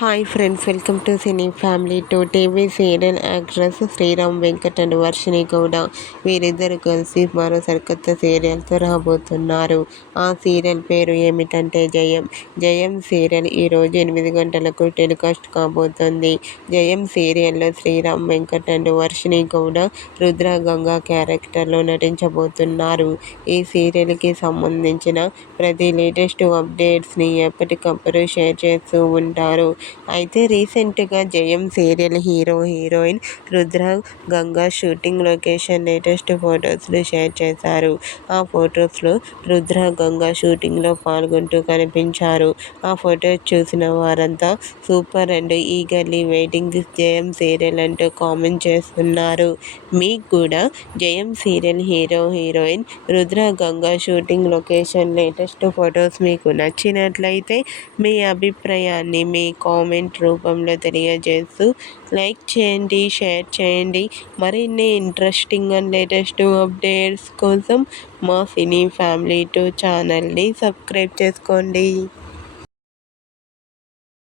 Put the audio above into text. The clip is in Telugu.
Hi friends, welcome to cine family. TV serial actress Sriram Venkat and Varshini Gowda వీరిద్దరు కలిసి మరో సరికొత్త సీరియల్తో రాబోతున్నారు. ఆ సీరియల్ పేరు ఏమిటంటే జయం. జయం సీరియల్ ఈరోజు 8 గంటలకు టెలికాస్ట్ కాబోతోంది. జయం సీరియల్లో శ్రీరామ్ వెంకట్ అండ్ వర్షిణి గౌడ రుద్ర గంగా క్యారెక్టర్లో నటించబోతున్నారు. ఈ సీరియల్కి సంబంధించిన ప్రతి లేటెస్ట్ అప్డేట్స్ని ఎప్పటికప్పుడు షేర్ చేస్తూ ఉంటారు. అయితే రీసెంట్గా Jayam serial heroine Rudra Ganga shooting location latest ఫొటోస్ను షేర్ చేశారు. ఆ ఫొటోస్లో రుద్ర గంగా షూటింగ్లో పాల్గొంటూ కనిపించారు. ఆ ఫొటోస్ చూసిన వారంతా super and eagerly waiting this జయం సీరియల్ అంటూ కామెంట్ చేస్తున్నారు. మీకు కూడా జయం serial heroine Rudra Ganga shooting location latest photos మీకు నచ్చినట్లయితే మీ అభిప్రాయాన్ని మీ కామెంట్ రూపంలో తెలియజేస్తూ లైక్ చేయండి, షేర్ చేయండి. మరిన్ని ఇంట్రెస్టింగ్ అండ్ లేటెస్ట్ అప్డేట్స్ కోసం మా సినీ ఫ్యామిలీ 2 ఛానల్ని సబ్స్క్రైబ్ చేసుకోండి.